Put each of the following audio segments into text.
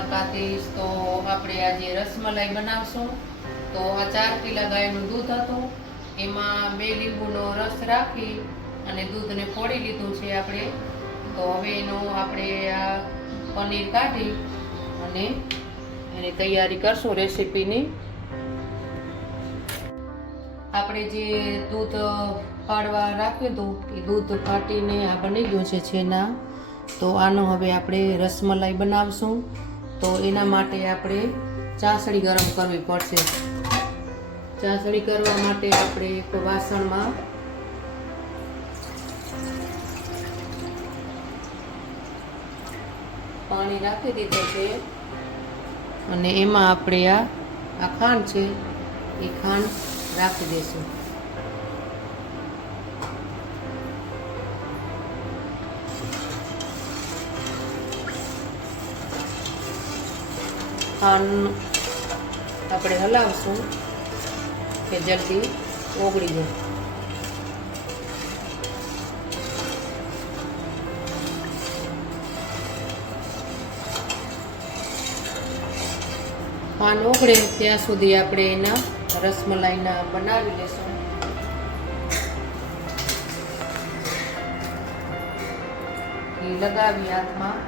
દ્વારકાધીશ તો આપણે આજે રસમલાઈ બનાવશું. તો આ ચાર કિલા ગાયનું દૂધ હતું. એમાં બે લીંબુનો રસ રાખી અને દૂધને ફોડી લીધું છે આપણે. તો હવે એનું આપણે આ પનીર કાઢી અને એની તૈયારી કરશું રેસીપીની. આપણે જે દૂધ ફાડવા રાખ્યું હતું, એ દૂધ ફાટીને આ બની ગયું છે છેના. તો આનો હવે આપણે રસમલાઈ બનાવશું. તો એના માટે આપણે ચાસણી ગરમ કરવી પડશે. ચાસણી કરવા માટે આપણે એક વાસણમાં પાણી રાખી દીધું છે. અને એમાં આપણે આ આ ખાંડ છે, એ ખાંડ રાખી દઈશું. આપણે હલાવશું કે જલ્દી ઓગળી જાય. પાન ઓગળે ત્યાં સુધી આપણે એના રસમલાઈના બનાવી લેશું. લગાવી હાથમાં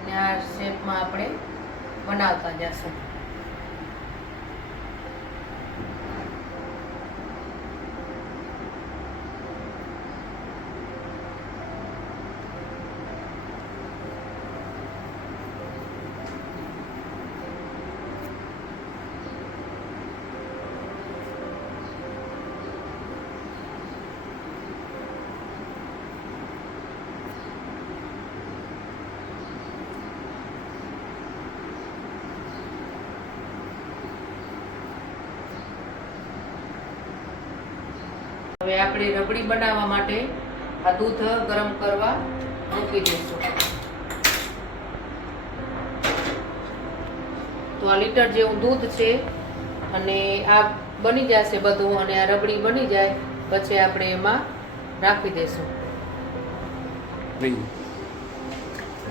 અને આ શેપમાં આપણે બનાવતા જશું. હવે આપણે રબડી બનાવવા માટે આ દૂધ ગરમ કરવા મૂકી દઈશું. તો આ લીટર જેવું દૂધ છે અને આ બની જશે બધું અને આ રબડી બની જાય પછી આપણે એમાં રાખી દઈશું.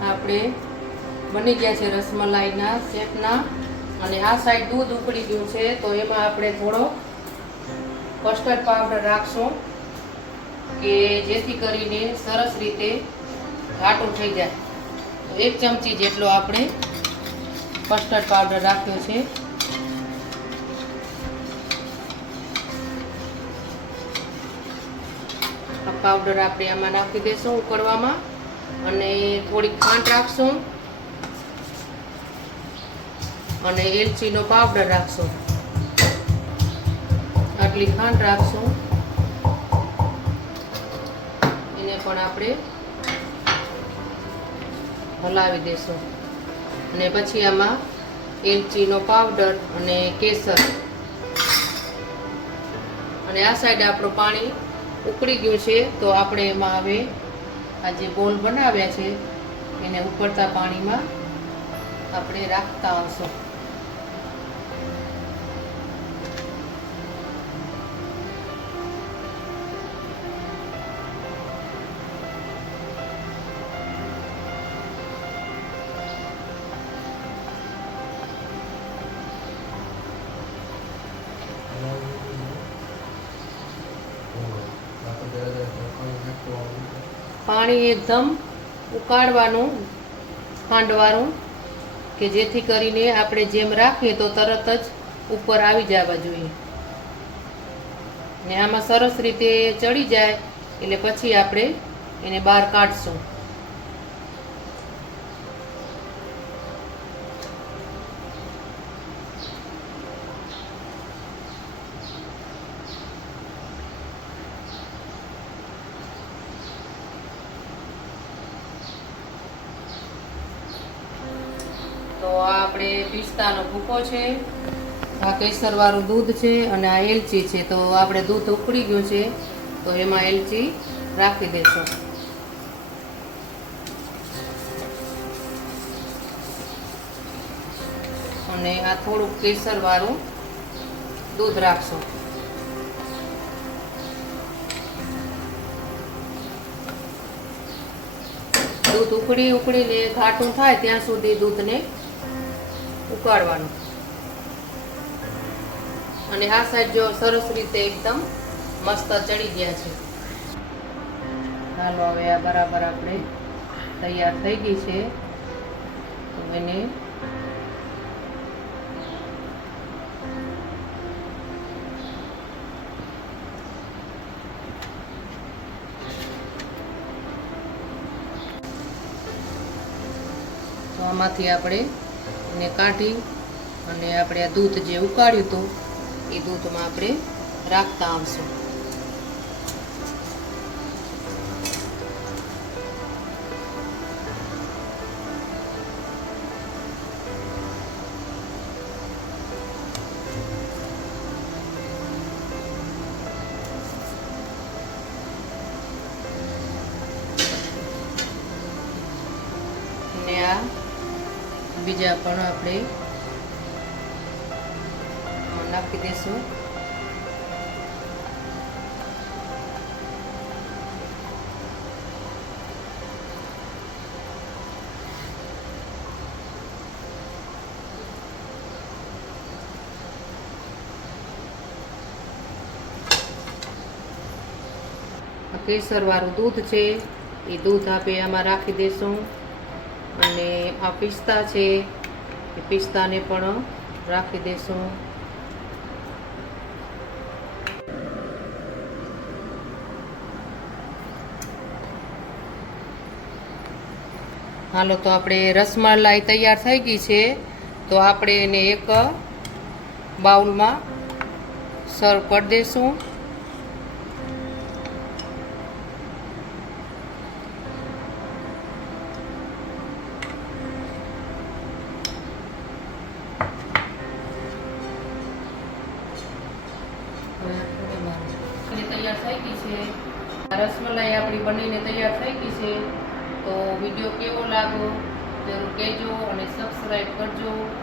આપણે બની ગયા છે રસમલાઈના શેકના અને આ સાઈડ દૂધ ઉકળી ગયું છે તો એમાં આપણે થોડો કસ્ટર્ડ પાવડર રાખશું કે જેથી કરીને સરસ રીતે ઘાટું થઈ જાય. તો એક ચમચી જેટલો આપણે કસ્ટર્ડ પાવડર રાખ્યો છે. પાવડર આપણે આમાં નાખી દઈશું ઉકળવામાં અને થોડીક ખાંડ રાખશું. અને એલચીનો પાવડર રાખશું. આટલી ખાંડ રાખશું. એને પણ આપણે હલાવી દઈશું. અને પછી આમાં એલચીનો પાવડર અને કેસર. અને આ સાઈડ આપણું પાણી ઉકળી ગયું છે, તો આપણે એમાં હવે આ જે બોલ બનાવ્યા છે, એને ઉકળતા પાણીમાં આપણે રાખતા આવશું. પાણી એકદમ ઉકાળવાનું, ખાંડવાનું કે જેથી કરીને આપણે જેમ રાખીએ તો તરત જ ઉપર આવી જવા જોઈએ. ને આમાં સરસ રીતે ચડી જાય એટલે પછી આપણે એને બહાર કાઢશું. તો આ આપણે પિસ્તાનો ભૂકો છે, આ કેસરવાળું દૂધ છે અને આ એલચી છે. તો આપણે દૂધ ઉકળી ગયું છે, તો એમાં એલચી રાખી દેશો. અને આ થોડુંક કેસરવાળું દૂધ રાખશો. દૂધ ઉકળી ઉકળીને ઘાટું થાય ત્યાં સુધી દૂધને ઉકાળવાનું. અને આ સાઈડ જો સરસ રીતે એકદમ મસ્ત ચડી ગયા છે. હાલો, હવે આ બરાબર આપણે તૈયાર થઈ ગઈ છે. તો એને તો આમાંથી આપણે એને કાઢી અને આપણે આ દૂધ જે ઉકાળ્યું હતું એ દૂધમાં આપણે રાખતા આવશું. બીજા પણ આપણે નાખી દઈશું કેસર કેસરવાળું દૂધ છે, એ દૂધ આપણે આમાં રાખી દઈશું અને આ પિસ્તા છે, એ પિસ્તાને પણ રાખી દઈશું હાલો, તો આપણે રસમલાઈ તૈયાર થઈ ગઈ છે. તો આપણે એને એક બાઉલમાં સર્વ કરી દઈશું તૈયાર થઈ ગઈ છે. રસમલાઈ આપણી બનીને તૈયાર થઈ ગઈ છે. તો વીડિયો કેવો લાગ્યો? જરૂર કહેજો અને સબસ્ક્રાઈબ કરજો.